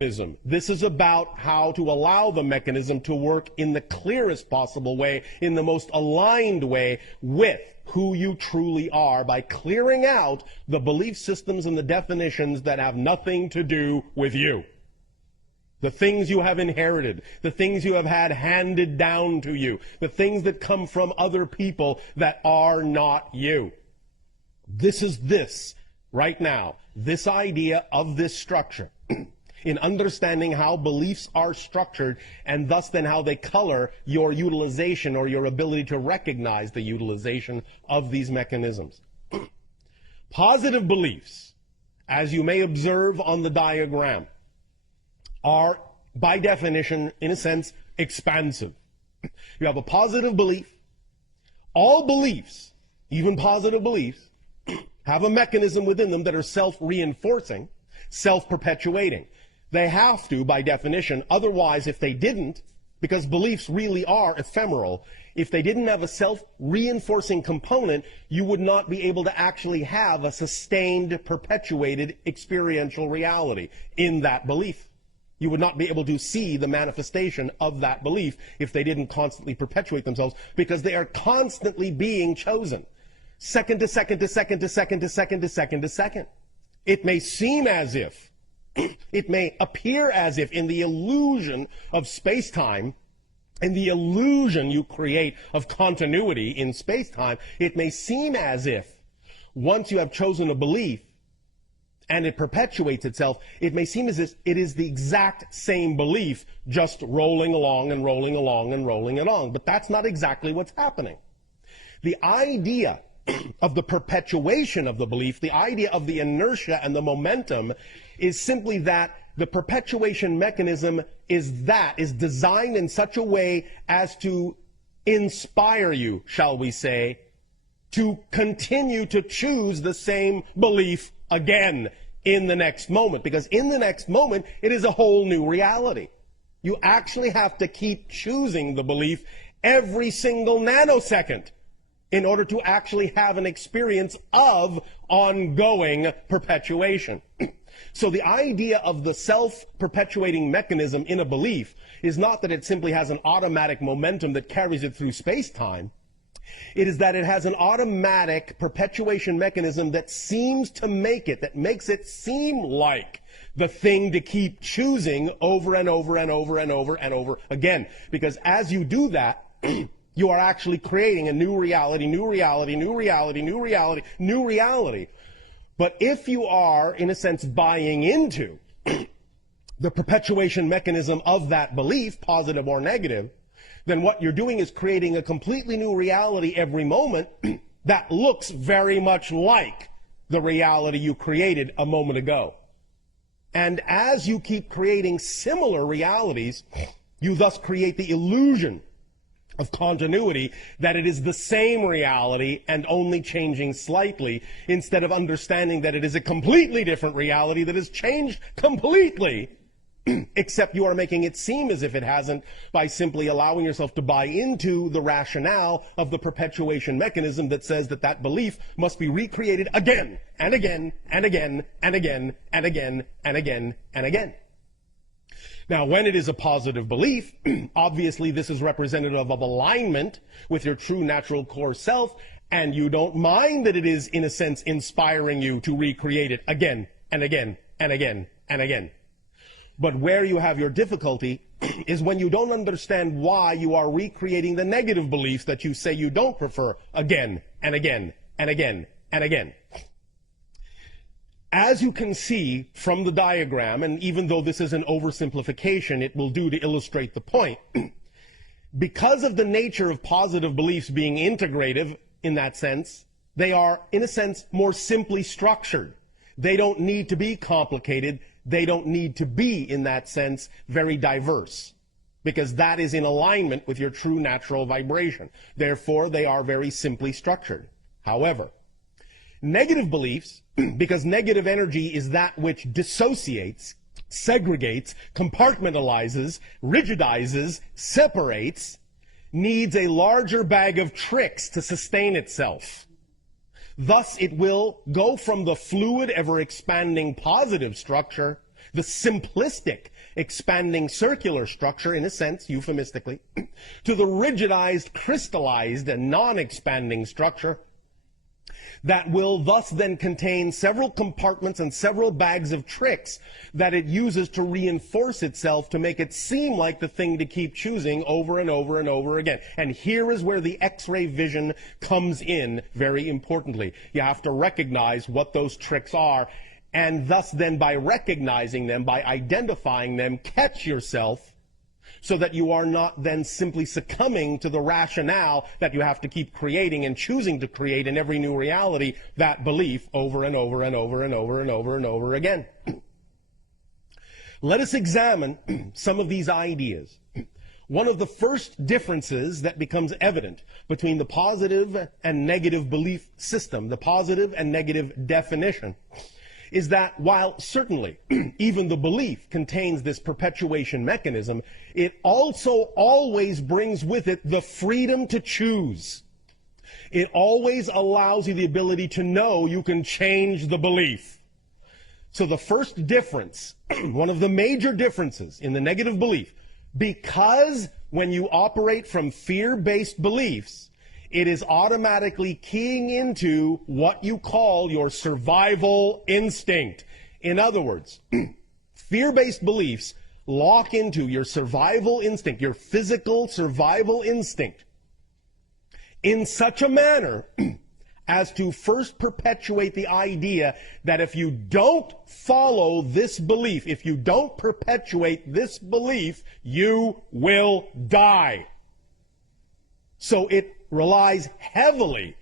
mechanism. This is about how to allow the mechanism to work in the clearest possible way, in the most aligned way with who you truly are, by clearing out the belief systems and the definitions that have nothing to do with you. The things you have inherited, the things you have had handed down to you, the things that come from other people that are not you. This is this, right now, this idea of this structure. In understanding how beliefs are structured and thus then how they color your utilization or your ability to recognize the utilization of these mechanisms. Positive beliefs, as you may observe on the diagram, are by definition, in a sense, expansive. You have a positive belief. All beliefs, even positive beliefs, have a mechanism within them that are self-reinforcing, self-perpetuating. They have to, by definition. Otherwise, if they didn't, because beliefs really are ephemeral, if they didn't have a self-reinforcing component, you would not be able to actually have a sustained, perpetuated experiential reality in that belief. You would not be able to see the manifestation of that belief if they didn't constantly perpetuate themselves, because they are constantly being chosen. Second to second to second to second to second to second to second. It may seem as if, it may appear as if, in the illusion of space-time, in the illusion you create of continuity in space-time, it may seem as if once you have chosen a belief and it perpetuates itself, it may seem as if it is the exact same belief, just rolling along and rolling along and rolling along. But that's not exactly what's happening. The idea of the perpetuation of the belief, the idea of the inertia and the momentum, is simply that the perpetuation mechanism is designed in such a way as to inspire you, shall we say, to continue to choose the same belief again in the next moment. Because in the next moment, it is a whole new reality. You actually have to keep choosing the belief every single nanosecond in order to actually have an experience of ongoing perpetuation. So the idea of the self-perpetuating mechanism in a belief is not that it simply has an automatic momentum that carries it through space-time. It is that it has an automatic perpetuation mechanism that seems to make it, that makes it seem like the thing to keep choosing over and over and over and over and over again. Because as you do that, you are actually creating a new reality, new reality, new reality, new reality, new reality. But if you are, in a sense, buying into the perpetuation mechanism of that belief, positive or negative, then what you're doing is creating a completely new reality every moment that looks very much like the reality you created a moment ago. And as you keep creating similar realities, you thus create the illusion of continuity, that it is the same reality and only changing slightly, instead of understanding that it is a completely different reality that has changed completely, except you are making it seem as if it hasn't by simply allowing yourself to buy into the rationale of the perpetuation mechanism that says that that belief must be recreated again and again and again and again and again and again and again. Now, when it is a positive belief, obviously this is representative of alignment with your true natural core self, and you don't mind that it is, in a sense, inspiring you to recreate it again and again and again and again. But where you have your difficulty is when you don't understand why you are recreating the negative beliefs that you say you don't prefer again and again and again and again. As you can see from the diagram, and even though this is an oversimplification, it will do to illustrate the point, because of the nature of positive beliefs being integrative in that sense, they are, in a sense, more simply structured. They don't need to be complicated. They don't need to be, in that sense, very diverse, because that is in alignment with your true natural vibration. Therefore, they are very simply structured. However, negative beliefs, because negative energy is that which dissociates, segregates, compartmentalizes, rigidizes, separates, needs a larger bag of tricks to sustain itself. Thus, it will go from the fluid, ever-expanding positive structure the simplistic expanding circular structure, in a sense, euphemistically, to the rigidized, crystallized, and non-expanding structure that will thus then contain several compartments and several bags of tricks that it uses to reinforce itself to make it seem like the thing to keep choosing over and over and over again. And here is where the X-ray vision comes in very importantly. You have to recognize what those tricks are, and thus then by recognizing them, by identifying them, catch yourself so that you are not then simply succumbing to the rationale that you have to keep creating and choosing to create in every new reality that belief over and over and over and over and over and over again. Let us examine some of these ideas. One of the first differences that becomes evident between the positive and negative belief system, the positive and negative definition, is that while certainly even the belief contains this perpetuation mechanism, it also always brings with it the freedom to choose. It always allows you the ability to know you can change the belief. So the first difference, one of the major differences in the negative belief, because when you operate from fear-based beliefs, it is automatically keying into what you call your survival instinct. In other words, fear-based beliefs lock into your survival instinct, your physical survival instinct, in such a manner as to first perpetuate the idea that if you don't follow this belief, if you don't perpetuate this belief, you will die. So it relies heavily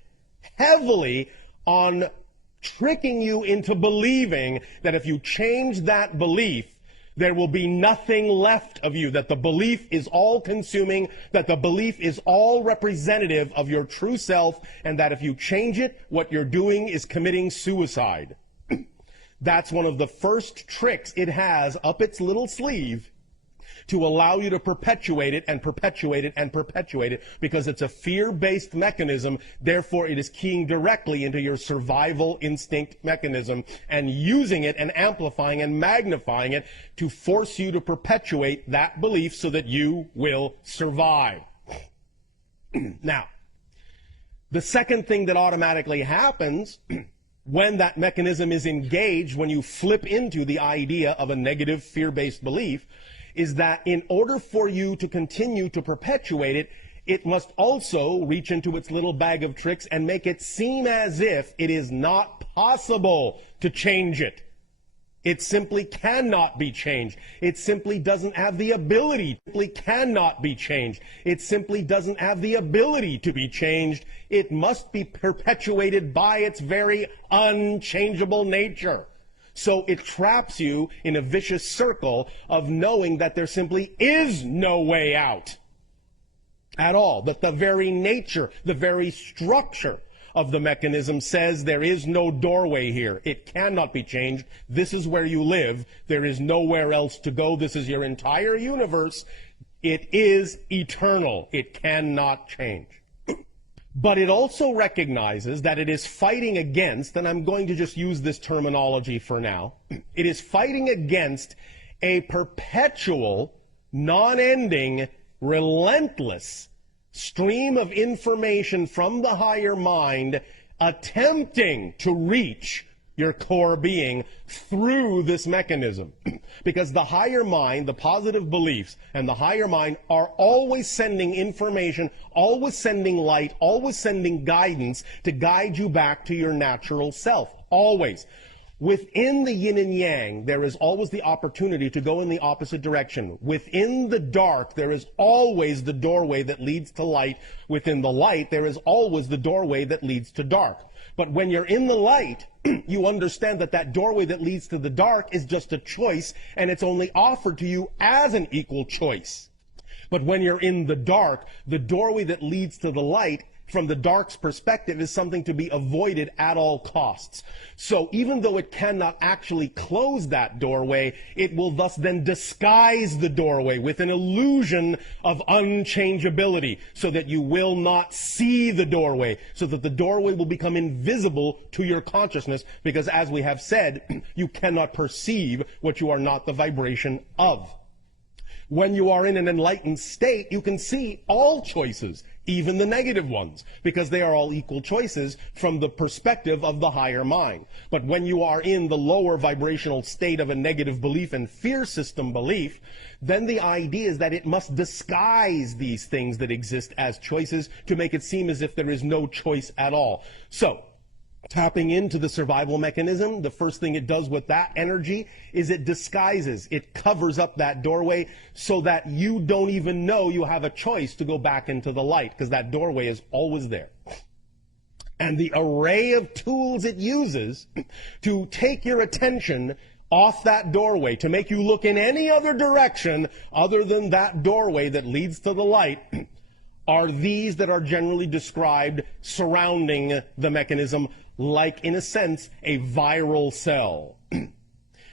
on tricking you into believing that if you change that belief, there will be nothing left of you, that the belief is all-consuming, that the belief is all representative of your true self, and that if you change it, what you're doing is committing suicide. That's one of the first tricks it has up its little sleeve to allow you to perpetuate it and perpetuate it and perpetuate it, because it's a fear-based mechanism. Therefore, it is keying directly into your survival instinct mechanism and using it and amplifying and magnifying it to force you to perpetuate that belief so that you will survive. Now, the second thing that automatically happens when that mechanism is engaged, when you flip into the idea of a negative fear-based belief, is that in order for you to continue to perpetuate it, it must also reach into its little bag of tricks and make it seem as if it is not possible to change it. It simply cannot be changed. It simply doesn't have the ability. It simply cannot be changed. It simply doesn't have the ability to be changed. It must be perpetuated by its very unchangeable nature. So it traps you in a vicious circle of knowing that there simply is no way out at all, that the very nature, the very structure of the mechanism says there is no doorway here. It cannot be changed. This is where you live. There is nowhere else to go. This is your entire universe. It is eternal. It cannot change. But it also recognizes that it is fighting against, and I'm going to just use this terminology for now, it is fighting against a perpetual, non-ending, relentless stream of information from the higher mind attempting to reach your core being through this mechanism. Because the higher mind, the positive beliefs, and the higher mind are always sending information, always sending light, always sending guidance to guide you back to your natural self. Always. Within the yin and yang, there is always the opportunity to go in the opposite direction. Within the dark, there is always the doorway that leads to light. Within the light, there is always the doorway that leads to dark. But when you're in the light, you understand that that doorway that leads to the dark is just a choice, and it's only offered to you as an equal choice. But when you're in the dark, the doorway that leads to the light from the dark's perspective, is something to be avoided at all costs. So even though it cannot actually close that doorway, it will thus then disguise the doorway with an illusion of unchangeability, so that you will not see the doorway, so that the doorway will become invisible to your consciousness, because as we have said, you cannot perceive what you are not the vibration of. When you are in an enlightened state, you can see all choices, even the negative ones, because they are all equal choices from the perspective of the higher mind. But when you are in the lower vibrational state of a negative belief and fear system belief, then the idea is that it must disguise these things that exist as choices to make it seem as if there is no choice at all. So, tapping into the survival mechanism, the first thing it does with that energy is it disguises, it covers up that doorway so that you don't even know you have a choice to go back into the light, because that doorway is always there. And the array of tools it uses to take your attention off that doorway, to make you look in any other direction other than that doorway that leads to the light, are these that are generally described surrounding the mechanism, like, in a sense, a viral cell,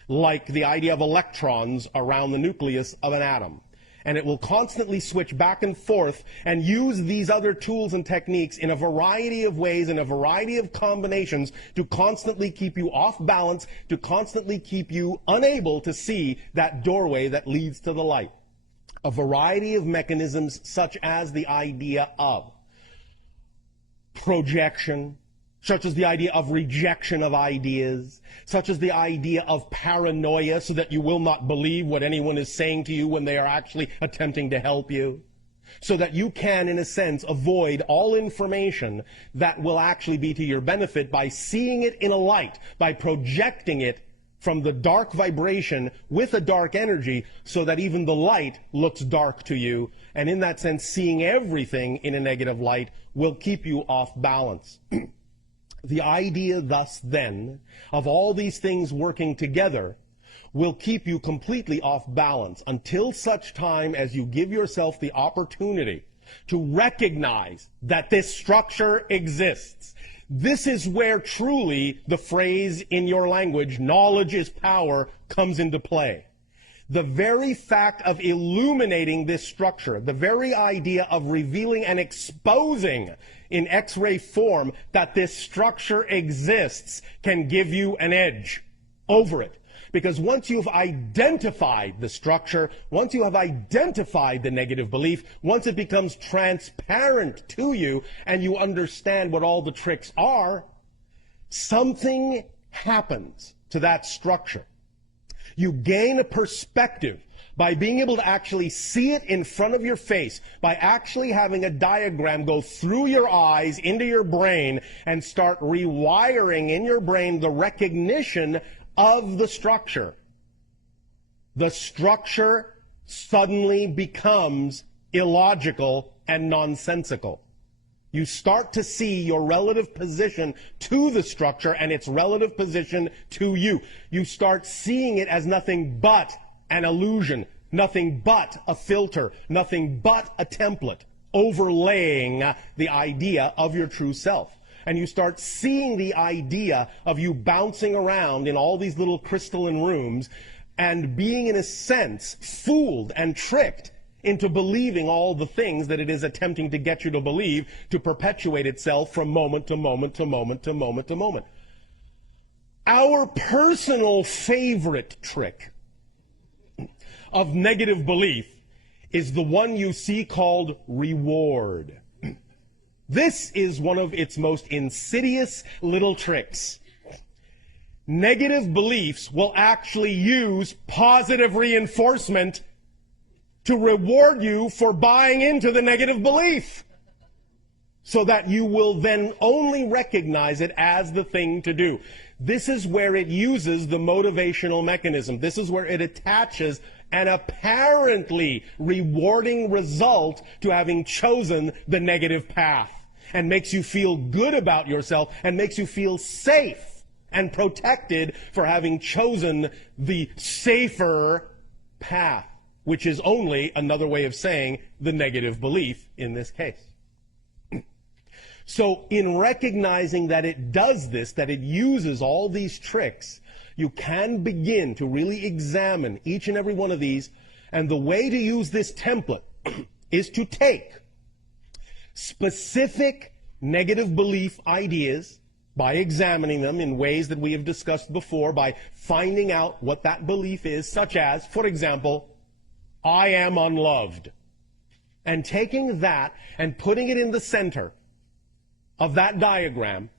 like the idea of electrons around the nucleus of an atom. And it will constantly switch back and forth and use these other tools and techniques in a variety of ways, in a variety of combinations, to constantly keep you off balance, to constantly keep you unable to see that doorway that leads to the light. A variety of mechanisms, such as the idea of projection, such as the idea of rejection of ideas, such as the idea of paranoia, so that you will not believe what anyone is saying to you when they are actually attempting to help you, so that you can, in a sense, avoid all information that will actually be to your benefit by seeing it in a light, by projecting it from the dark vibration with a dark energy, so that even the light looks dark to you. And in that sense, seeing everything in a negative light will keep you off balance. The idea thus then of all these things working together will keep you completely off balance until such time as you give yourself the opportunity to recognize that this structure exists. This is where truly the phrase in your language, knowledge is power, comes into play. The very fact of illuminating this structure, the very idea of revealing and exposing in X-ray form that this structure exists, can give you an edge over it. Because once you've identified the structure, once you have identified the negative belief, once it becomes transparent to you and you understand what all the tricks are, something happens to that structure. You gain a perspective by being able to actually see it in front of your face, by actually having a diagram go through your eyes into your brain and start rewiring in your brain the recognition of the structure. The structure suddenly becomes illogical and nonsensical. You start to see your relative position to the structure and its relative position to you. You start seeing it as nothing but an illusion, nothing but a filter, nothing but a template overlaying the idea of your true self. And you start seeing the idea of you bouncing around in all these little crystalline rooms and being, in a sense, fooled and tricked into believing all the things that it is attempting to get you to believe, to perpetuate itself from moment to moment to moment to moment to moment. Our personal favorite trick of negative belief is the one you see called reward. This is one of its most insidious little tricks. Negative beliefs will actually use positive reinforcement to reward you for buying into the negative belief, so that you will then only recognize it as the thing to do. This is where it uses the motivational mechanism. This is where it attaches an apparently rewarding result to having chosen the negative path, and makes you feel good about yourself and makes you feel safe and protected for having chosen the safer path, which is only another way of saying the negative belief in this case. So in recognizing that it does this, that it uses all these tricks, you can begin to really examine each and every one of these. And the way to use this template is to take specific negative belief ideas by examining them in ways that we have discussed before, by finding out what that belief is, such as, for example, I am unloved. And taking that and putting it in the center of that diagram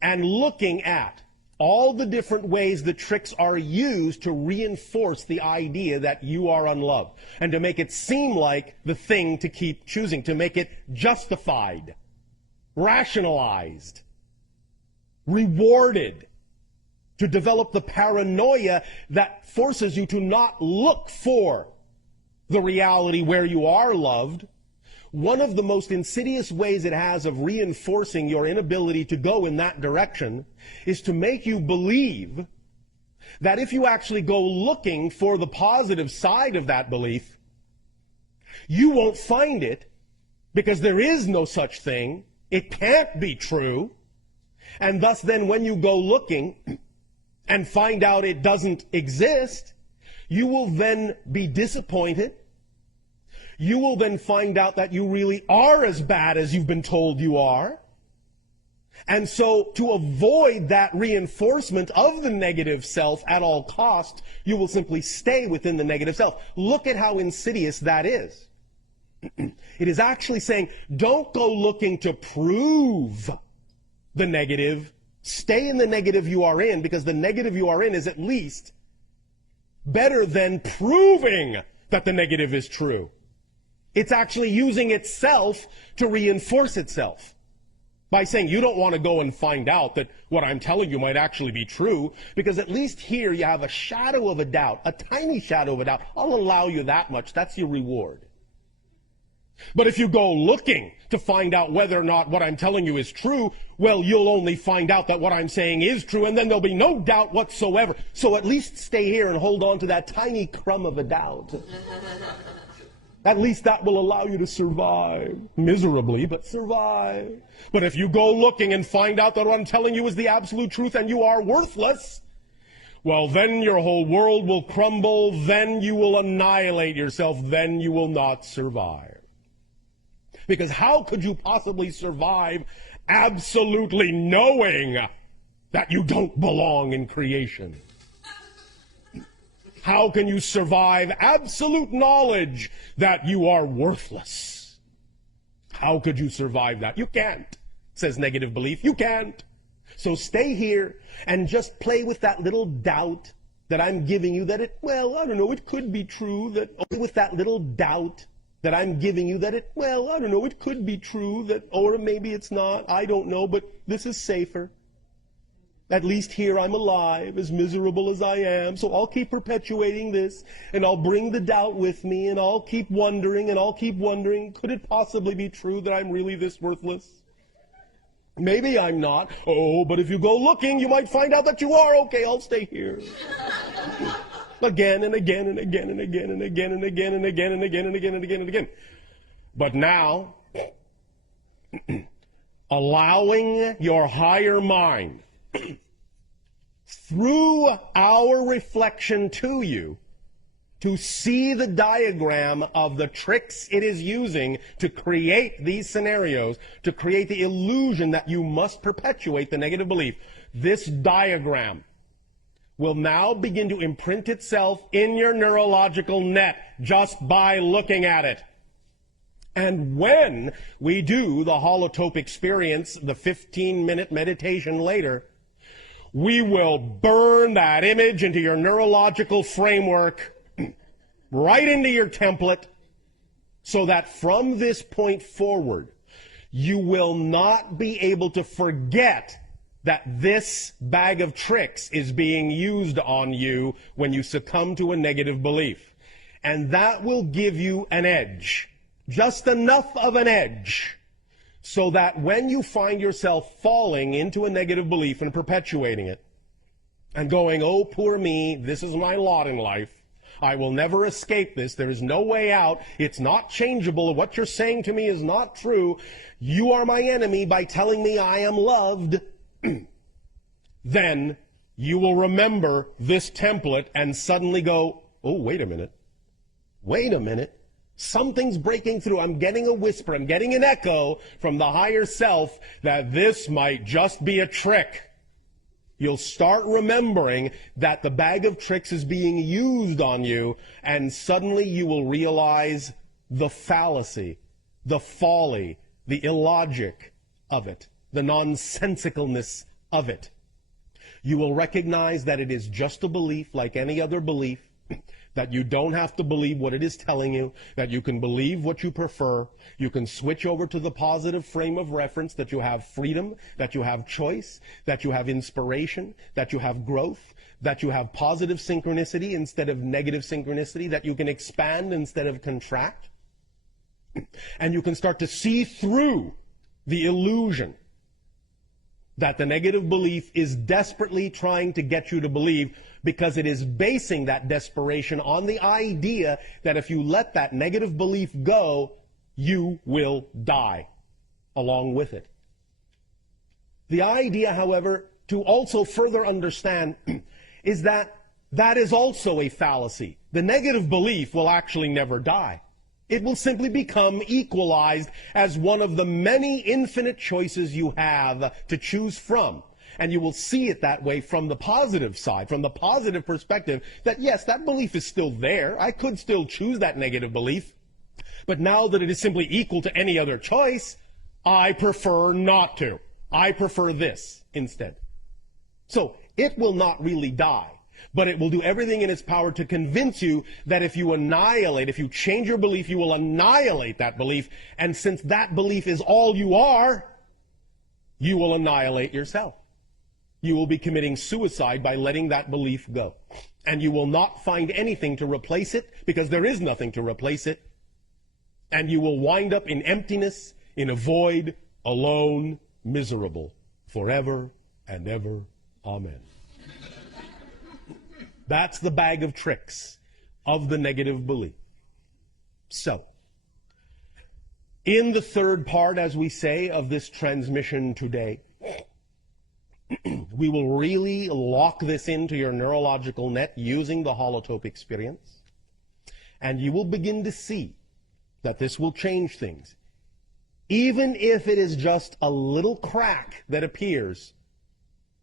and looking at all the different ways the tricks are used to reinforce the idea that you are unloved and to make it seem like the thing to keep choosing, to make it justified, rationalized, rewarded, to develop the paranoia that forces you to not look for the reality where you are loved. One of the most insidious ways it has of reinforcing your inability to go in that direction is to make you believe that if you actually go looking for the positive side of that belief, you won't find it because there is no such thing. It can't be true. And thus then when you go looking and find out it doesn't exist, you will then be disappointed. You will then find out that you really are as bad as you've been told you are. And so to avoid that reinforcement of the negative self at all costs, you will simply stay within the negative self. Look at how insidious that is. It is actually saying, don't go looking to prove the negative. Stay in the negative you are in, because the negative you are in is at least better than proving that the negative is true. It's actually using itself to reinforce itself by saying you don't want to go and find out that what I'm telling you might actually be true, because at least here you have a shadow of a doubt, a tiny shadow of a doubt. I'll allow you that much. That's your reward. But if you go looking to find out whether or not what I'm telling you is true, well, you'll only find out that what I'm saying is true, and then there'll be no doubt whatsoever. So at least stay here and hold on to that tiny crumb of a doubt. At least that will allow you to survive. Miserably, but survive. But if you go looking and find out that what I'm telling you is the absolute truth and you are worthless, well, then your whole world will crumble, then you will annihilate yourself, then you will not survive. Because how could you possibly survive absolutely knowing that you don't belong in creation? How can you survive absolute knowledge that you are worthless? How could you survive that? You can't, says negative belief. You can't. So stay here and just play with that little doubt that I'm giving you that it, well, I don't know, it could be true that, with that little doubt that I'm giving you that it, well, I don't know, it could be true that, or maybe it's not, I don't know, but this is safer. At least here I'm alive, as miserable as I am, so I'll keep perpetuating this, and I'll bring the doubt with me, and I'll keep wondering, could it possibly be true that I'm really this worthless? Maybe I'm not. Oh, but if you go looking, you might find out that you are. Okay, I'll stay here. Again and again and again and again and again and again and again and again and again and again and again. But now, allowing your higher mind through our reflection to you to see the diagram of the tricks it is using to create these scenarios, to create the illusion that you must perpetuate the negative belief. This diagram will now begin to imprint itself in your neurological net just by looking at it. And when we do the holotope experience, the 15-minute meditation later, we will burn that image into your neurological framework, right into your template, so that from this point forward, you will not be able to forget that this bag of tricks is being used on you when you succumb to a negative belief. And that will give you an edge, just enough of an edge, so that when you find yourself falling into a negative belief and perpetuating it, and going, oh, poor me, this is my lot in life, I will never escape this. There is no way out. It's not changeable. What you're saying to me is not true. You are my enemy by telling me I am loved. Then you will remember this template and suddenly go, oh, wait a minute. Wait a minute. Something's breaking through. I'm getting a whisper. I'm getting an echo from the higher self that this might just be a trick. You'll start remembering that the bag of tricks is being used on you, and suddenly you will realize the fallacy, the folly, the illogic of it, the nonsensicalness of it. You will recognize that it is just a belief like any other belief, that you don't have to believe what it is telling you, that you can believe what you prefer, you can switch over to the positive frame of reference, that you have freedom, that you have choice, that you have inspiration, that you have growth, that you have positive synchronicity instead of negative synchronicity, that you can expand instead of contract. And you can start to see through the illusion that the negative belief is desperately trying to get you to believe, because it is basing that desperation on the idea that if you let that negative belief go, you will die along with it. The idea, however, to also further understand is that that is also a fallacy. The negative belief will actually never die. It will simply become equalized as one of the many infinite choices you have to choose from. And you will see it that way from the positive side, from the positive perspective, that yes, that belief is still there. I could still choose that negative belief. But now that it is simply equal to any other choice, I prefer not to. I prefer this instead. So it will not really die. But it will do everything in its power to convince you that if you change your belief, you will annihilate that belief. And since that belief is all you are, you will annihilate yourself. You will be committing suicide by letting that belief go. And you will not find anything to replace it, because there is nothing to replace it. And you will wind up in emptiness, in a void, alone, miserable, forever and ever. Amen. That's the bag of tricks of the negative belief. So, in the third part, as we say, of this transmission today, we will really lock this into your neurological net using the holotope experience. And you will begin to see that this will change things. Even if it is just a little crack that appears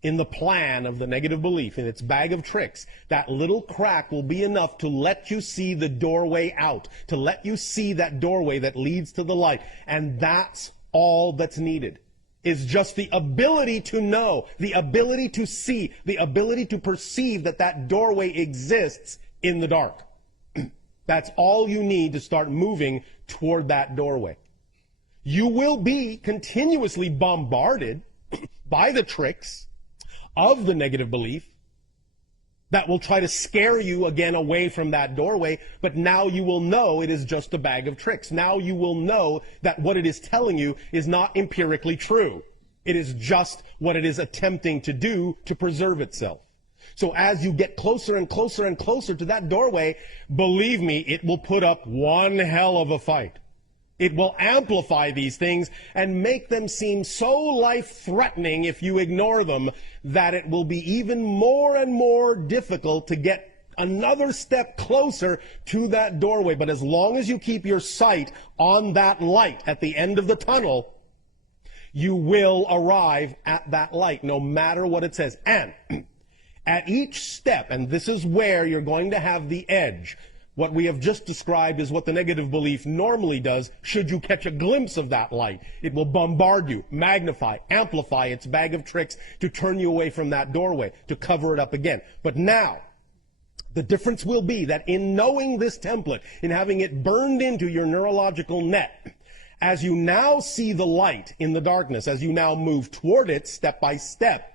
in the plan of the negative belief, in its bag of tricks, that little crack will be enough to let you see the doorway out, to let you see that doorway that leads to the light. And that's all that's needed, is just the ability to know, the ability to see, the ability to perceive that that doorway exists in the dark. That's all you need to start moving toward that doorway. You will be continuously bombarded by the tricks of the negative belief that will try to scare you again away from that doorway, but now you will know it is just a bag of tricks. Now you will know that what it is telling you is not empirically true. It is just what it is attempting to do to preserve itself. So as you get closer and closer and closer to that doorway, believe me, it will put up one hell of a fight. It will amplify these things and make them seem so life-threatening if you ignore them that it will be even more and more difficult to get another step closer to that doorway. But as long as you keep your sight on that light at the end of the tunnel, you will arrive at that light, no matter what it says. And at each step, and this is where you're going to have the edge, what we have just described is what the negative belief normally does should you catch a glimpse of that light. It will bombard you, magnify, amplify its bag of tricks to turn you away from that doorway, to cover it up again. But now, the difference will be that in knowing this template, in having it burned into your neurological net, as you now see the light in the darkness, as you now move toward it step by step,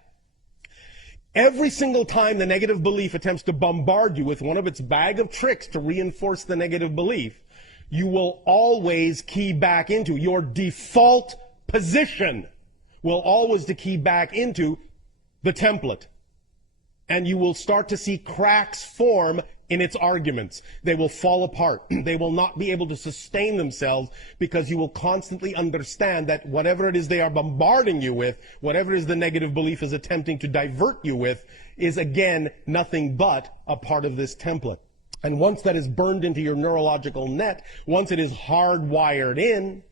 every single time the negative belief attempts to bombard you with one of its bag of tricks to reinforce the negative belief, you will always key back into your default position, will always to key back into the template. And you will start to see cracks form in its arguments. They will fall apart. They will not be able to sustain themselves because you will constantly understand that whatever it is they are bombarding you with, whatever it is the negative belief is attempting to divert you with, is again nothing but a part of this template. And once that is burned into your neurological net, once it is hardwired in,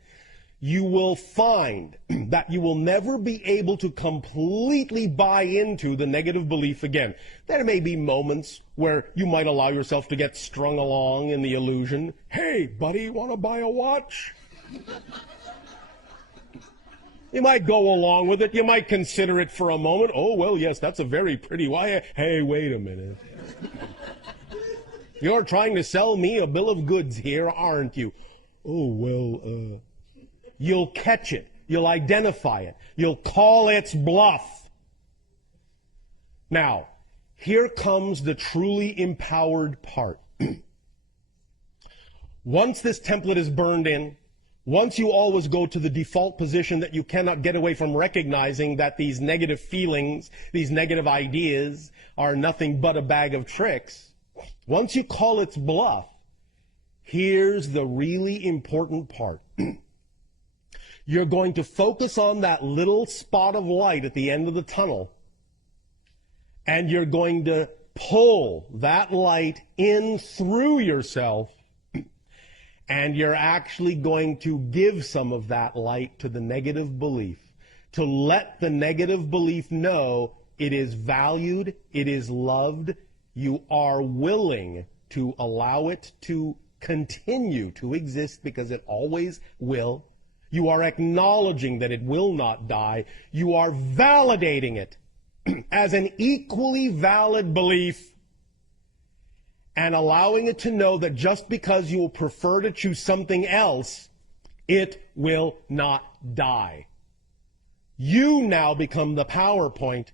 you will find that you will never be able to completely buy into the negative belief again. There may be moments where you might allow yourself to get strung along in the illusion. Hey, buddy, want to buy a watch? You might go along with it. You might consider it for a moment. Oh, well, yes, that's a very pretty watch. Hey, wait a minute. You're trying to sell me a bill of goods here, aren't you? Oh, well, you'll catch it. You'll identify it. You'll call its bluff. Now, here comes the truly empowered part. Once this template is burned in, once you always go to the default position that you cannot get away from recognizing that these negative feelings, these negative ideas are nothing but a bag of tricks, once you call its bluff, here's the really important part. You're going to focus on that little spot of light at the end of the tunnel, and you're going to pull that light in through yourself, and you're actually going to give some of that light to the negative belief, to let the negative belief know it is valued, it is loved, you are willing to allow it to continue to exist because it always will. You are acknowledging that it will not die. You are validating it as an equally valid belief and allowing it to know that just because you will prefer to choose something else, it will not die. You now become the PowerPoint,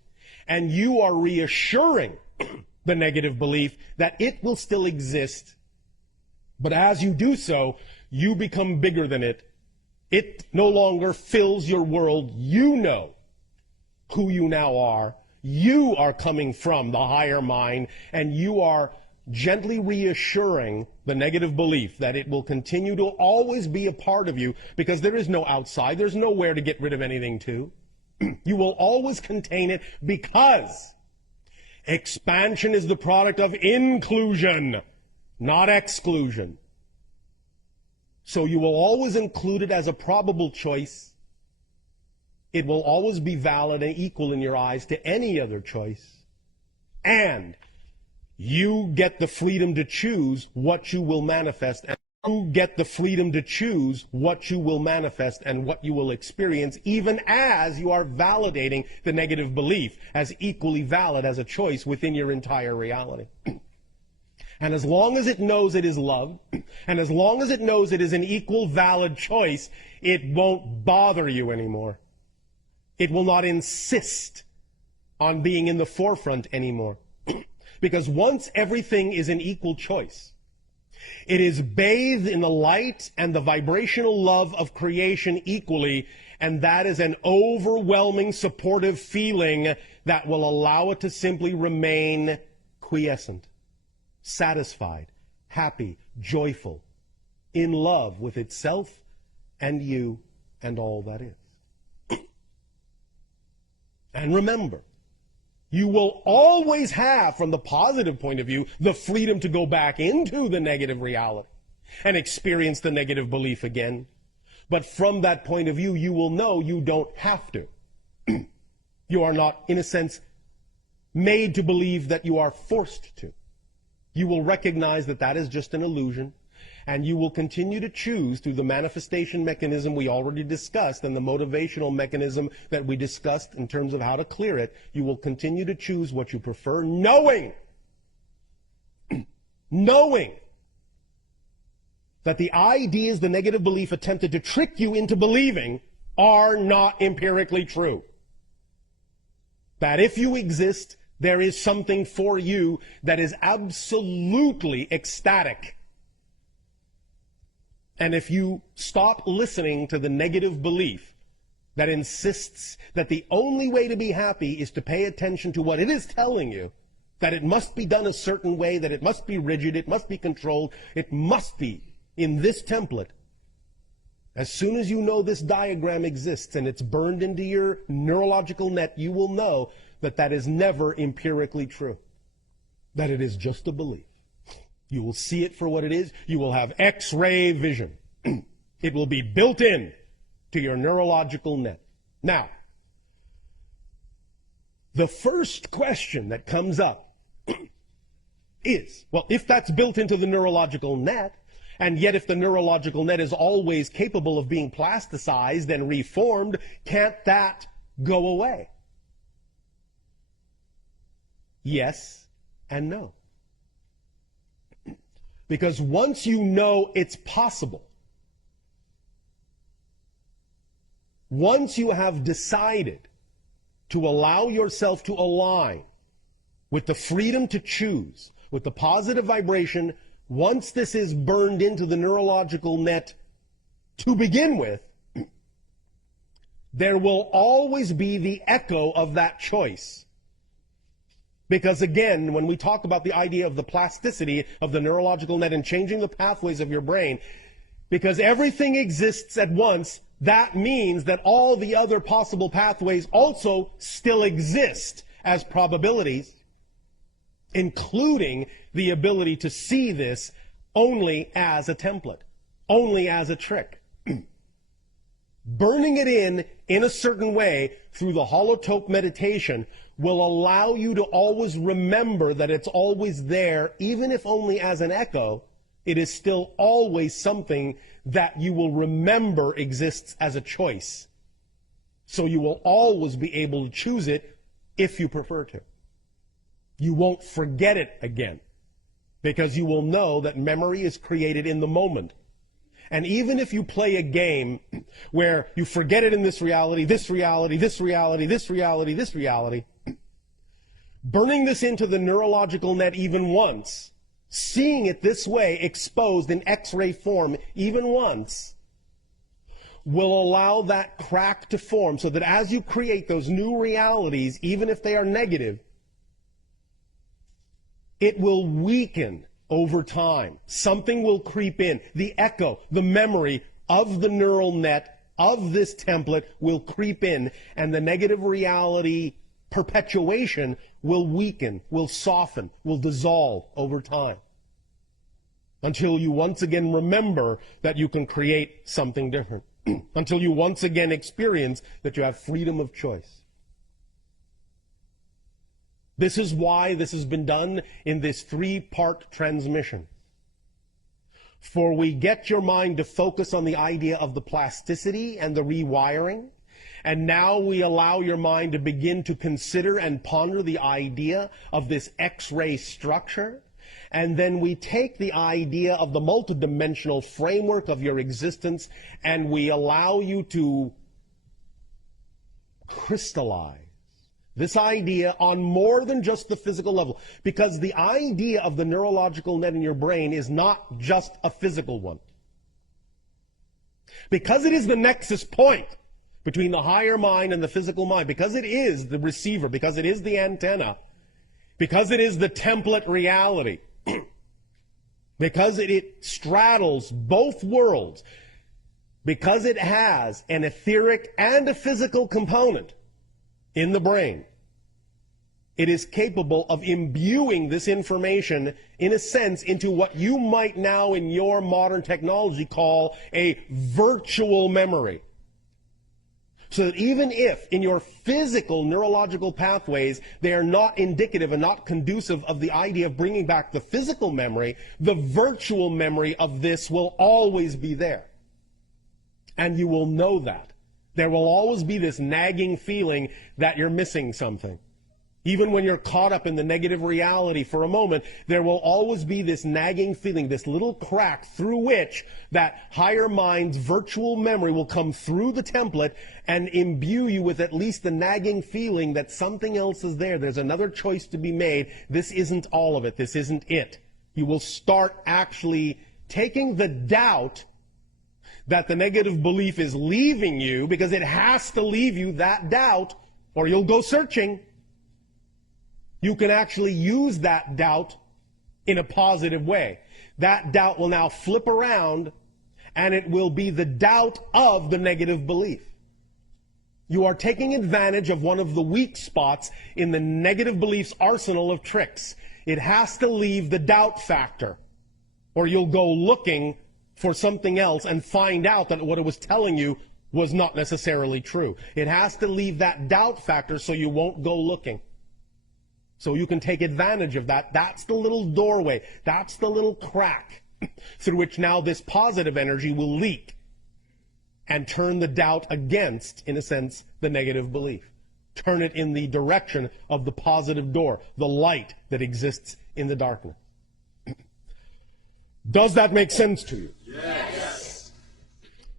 and you are reassuring the negative belief that it will still exist. But as you do so, you become bigger than it. It no longer fills your world. You know who you now are. You are coming from the higher mind, and you are gently reassuring the negative belief that it will continue to always be a part of you because there is no outside. There's nowhere to get rid of anything to. You will always contain it because expansion is the product of inclusion, not exclusion. So you will always include it as a probable choice. It will always be valid and equal in your eyes to any other choice. And you get the freedom to choose what you will manifest. And you get the freedom to choose what you will manifest and what you will experience, even as you are validating the negative belief as equally valid as a choice within your entire reality. And as long as it knows it is love, and as long as it knows it is an equal valid choice, it won't bother you anymore. It will not insist on being in the forefront anymore. Because once everything is an equal choice, it is bathed in the light and the vibrational love of creation equally, and that is an overwhelming supportive feeling that will allow it to simply remain quiescent, satisfied, happy, joyful, in love with itself and you and all that is. And remember, you will always have, from the positive point of view, the freedom to go back into the negative reality and experience the negative belief again. But from that point of view, you will know you don't have to. You are not, in a sense, made to believe that you are forced to. You will recognize that that is just an illusion, and you will continue to choose through the manifestation mechanism we already discussed and the motivational mechanism that we discussed in terms of how to clear it. You will continue to choose what you prefer, knowing that the ideas the negative belief attempted to trick you into believing are not empirically true. That if you exist, there is something for you that is absolutely ecstatic. And if you stop listening to the negative belief that insists that the only way to be happy is to pay attention to what it is telling you, that it must be done a certain way, that it must be rigid, it must be controlled, it must be in this template. As soon as you know this diagram exists and it's burned into your neurological net, you will know that that is never empirically true, that it is just a belief. You will see it for what it is. You will have X-ray vision. It will be built in to your neurological net. Now, the first question that comes up is, well, if that's built into the neurological net, and yet if the neurological net is always capable of being plasticized and reformed, can't that go away? Yes and no. Because once you know it's possible, once you have decided to allow yourself to align with the freedom to choose, with the positive vibration, once this is burned into the neurological net to begin with, there will always be the echo of that choice. Because again, when we talk about the idea of the plasticity of the neurological net and changing the pathways of your brain, because everything exists at once, that means that all the other possible pathways also still exist as probabilities, including the ability to see this only as a template, only as a trick. Burning it in a certain way through the holotope meditation will allow you to always remember that it's always there, even if only as an echo. It is still always something that you will remember exists as a choice. So you will always be able to choose it if you prefer to. You won't forget it again, because you will know that memory is created in the moment. And even if you play a game where you forget it in this reality, this reality, this reality, this reality, this reality, burning this into the neurological net even once, seeing it this way exposed in X-ray form even once, will allow that crack to form so that as you create those new realities, even if they are negative, it will weaken over time. Something will creep in. The echo, the memory of the neural net, of this template will creep in, and the negative reality perpetuation will weaken, will soften, will dissolve over time. Until you once again remember that you can create something different. Until you once again experience that you have freedom of choice. This is why this has been done in this 3-part transmission. For we get your mind to focus on the idea of the plasticity and the rewiring, and now we allow your mind to begin to consider and ponder the idea of this X-ray structure, and then we take the idea of the multidimensional framework of your existence and we allow you to crystallize this idea on more than just the physical level. Because the idea of the neurological net in your brain is not just a physical one. Because it is the nexus point between the higher mind and the physical mind, because it is the receiver, because it is the antenna, because it is the template reality, because it straddles both worlds, because it has an etheric and a physical component in the brain, it is capable of imbuing this information, in a sense, into what you might now in your modern technology call a virtual memory. So that even if in your physical neurological pathways they are not indicative and not conducive of the idea of bringing back the physical memory, the virtual memory of this will always be there. And you will know that. There will always be this nagging feeling that you're missing something. Even when you're caught up in the negative reality for a moment, there will always be this nagging feeling, this little crack through which that higher mind's virtual memory will come through the template and imbue you with at least the nagging feeling that something else is there. There's another choice to be made. This isn't all of it. This isn't it. You will start actually taking the doubt that the negative belief is leaving you, because it has to leave you, that doubt, or you'll go searching. you can actually use that doubt in a positive way. That doubt will now flip around, and it will be the doubt of the negative belief. You are taking advantage of one of the weak spots in the negative belief's arsenal of tricks. It has to leave the doubt factor, or you'll go looking for something else and find out that what it was telling you was not necessarily true. It has to leave that doubt factor so you won't go looking. So you can take advantage of that. That's the little doorway. That's the little crack through which now this positive energy will leak and turn the doubt against, in a sense, the negative belief. Turn it in the direction of the positive door, the light that exists in the darkness. Does that make sense to you? Yes.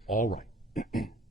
All right.